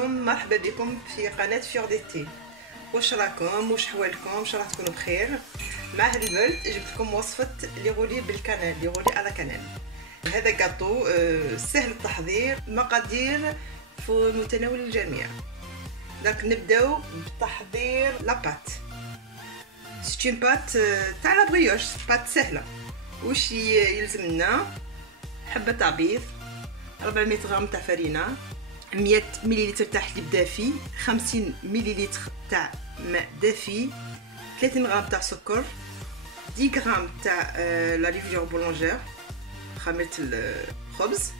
لكم مرحبا بكم في قناة فيور ديتي. واش راكم؟ واش حوالكم؟ واش راح تكونوا بخير؟ مع هاد البرد جبت لكم وصفة لي غولي بالكانيل، لي غولي على كانيل. هذا كاطو سهل التحضير، مقادير في متناول الجميع. دونك نبداو بتحضير لاباط. سيت اون بات تاع لا بريوش، بات سهله. واش يلزمنا؟ حبه عبيض، 400 غرام تاع فرينه، 100 مليلتر تاع حليب دافي، 50 مليلتر تاع ماء دافي، 30 غرام تاع سكر، 10 غرام تاع لا ليفيور بولونجير خميره الخبز،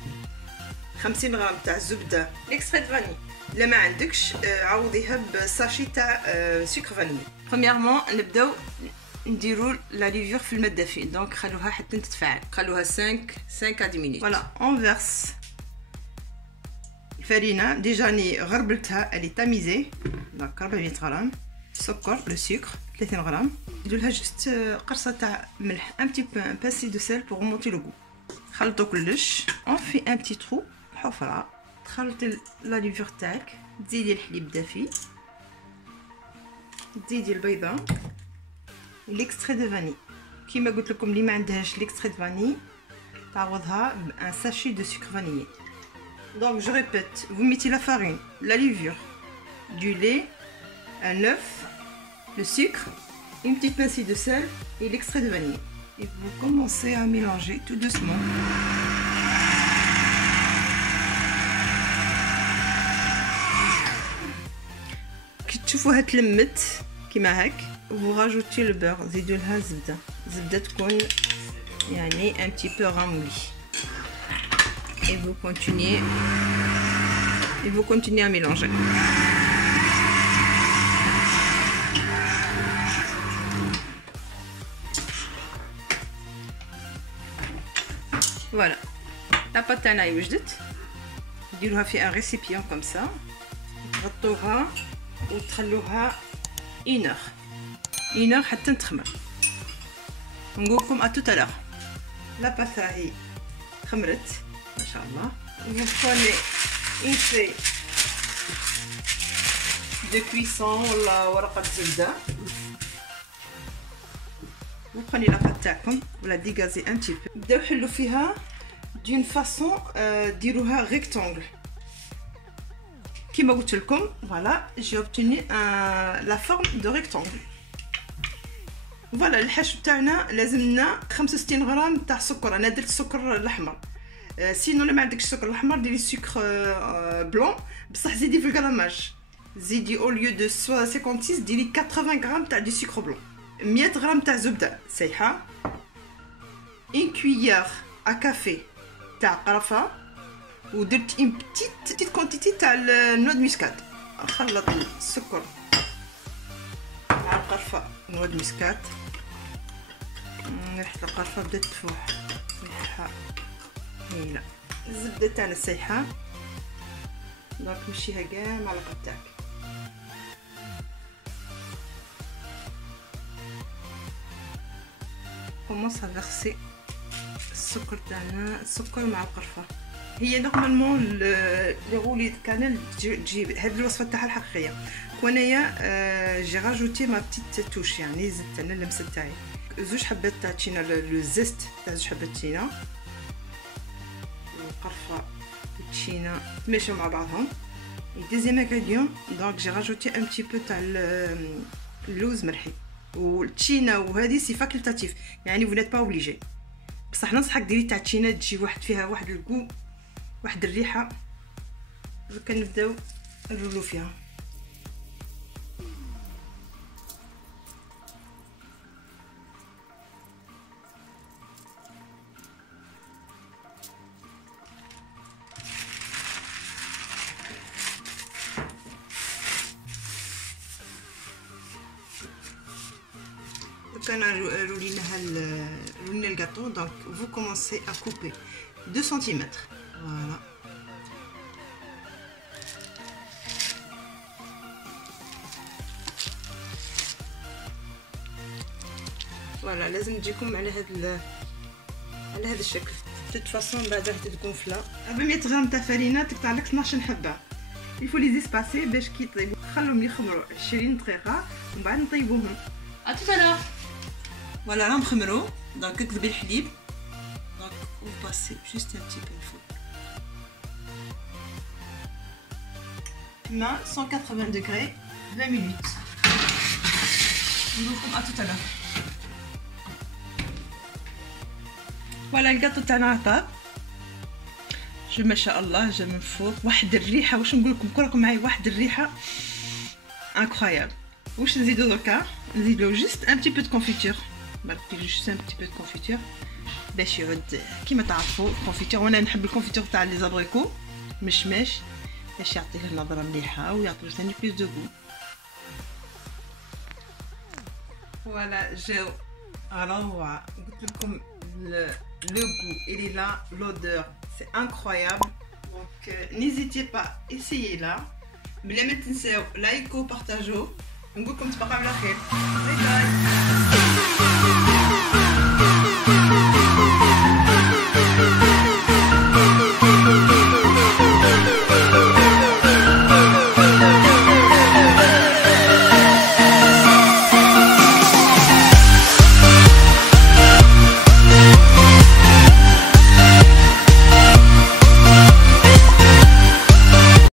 50 غرام تاع زبده اكستري فاني. لا ما عندكش عوضيها بساشي تاع سكر فاني. بريميرمون نبداو نديرو لا ليفيور في الماء الدافي، دونك خلوها حتى تتفاعل، خلوها 5 à 10 minutes. فوالا اون فيرس الفرينه ديجا راني غربلتها، الي تاميزي. دونك 400 غرام سكر، لو سكر 30 غرام، ندير لها جوست قرصه تاع ملح، ان بتي بو ان باسي دو سيل بور مونتي لو غو. خلطو كلش، اون في ان بتي ترو حفره، تخلطي لا ليفيور تاعك، تزيدي الحليب دافي، تزيدي البيضه والاكستري دو فاني. كيما قلت لكم اللي ما عندهاش الاكستري دو فاني تعوضها بان ساشي دو سكر فانيي. Donc je répète, vous mettez la farine, la levure, du lait, un œuf, le sucre, une petite pincée de sel et l'extrait de vanille. Et vous commencez à mélanger tout doucement. كي تشوفوها تلمت كيما هاك، vous rajoutez le beurre، زيدوا لها زبده، زبده تكون يعني un petit peu ramollie. Et vous continuez à mélanger. Voilà, la pâte تاعنا وجدت. ديروها في un récipient comme ça، تغطوها وتخلوها 1 heure حتى تخمر. نقولكم à tout à l'heure. la pâte هي خمرت ما شاء الله. Vous prenez une feuille de cuisson ولا ورقة زبدة. Vous prenez la pâte تاعكم ولا ديغازي un petit peu. بداو حلو فيها d'une façon ديروها rectangle. كيما قلت لكم فوالا j'ai obtenu la forme de rectangle. فوالا الحشو تاعنا لازمنا 65 غرام تاع سكر. انا درت السكر الاحمر، سينو ما عندكش السكر الاحمر ديري سكر بلون، بصح زيدي في الكراماج، زيدي او ليو دو 56 ديري 80 غرام تاع دي سكر بلون، 100 غرام تاع زبده سايحه، ان كويير ا كافي تاع قرفه، ودرت ان بتيت كونتيتي تاع النود ميسكات. نخلط السكر مع القرفه نود ميسكات. ريحه القرفه بدات تفوح، ريحه هايله. الزبده تاعنا سايحه، دونك مشيها كاع مع القرفه تاعك. كومونس ا فيرسي السكر تاعنا، السكر مع القرفه. هي نورمالمون لي غولي كانيل تجيب هاد الوصفه تاعها الحقيقيه، وانايا جي راجوتي ما بتيت توش، يعني زدت انا اللمسه تاعي. زوج حبات تاع تشينا، لو زيست تاع زوج حبات تشينا، القرفه والتشينا تمشوا مع بعضهم. دوزيام انغريديون دونك جي راجوتي ان بتي بو تاع اللوز مرحي والتشينا، وهذه سي فاكولتاتيف يعني vous n'êtes pas obligé، بصح ننصحك ديري تاع التشينا تجي واحد فيها واحد الكو، واحد الريحه. دوكا نبداو نرولو فيها. كان رولينا الكاطو. دونك vous commencez à couper 2 cm. voilà. فوالا لازم تجيكم على هذا الشكل. de toute façon بعدها تتكونفلا. 400 غرام تاع فرينه تقطع لك 12 حبه. il faut les espacer باش كي يطيبوا خليهم يخمروا 20 دقيقه ومن بعد نطيبوهم. À tout à l'heure. Voilà, راهم خمروا. دونك كتذبي الحليب. دونك vous passez juste un petit peu il faut. Main 180 degrés 20 minutes. نقولكم à tout à l'heure. Voilà الجاتو تاعنا طاب. جو ما شاء الله جا من فوق واحد الريحه واش نقول لكم كلكم معايا واحد الريحه انكرويابل. واش نزيدو دركا نزيدو جوست ان بتي بو دو كونفيتور برك جوست ان بتي بو دو كونفيتور باش يعود كيما تعرفوا الكونفيتور. وانا نحب الكونفيتور تاع لي زابريكو مشماش باش يعطيه نظره مليحه ويعطيه ثاني بلوس دو غو. فوالا جاو روعه قلت لكم le goût il est là, l'odeur c'est incroyable. Donc n'hésitez pas, essayez-la. بلا ما تنساو لايكو بارطاجو. نقولكم تصبحوا على خير. باي باي.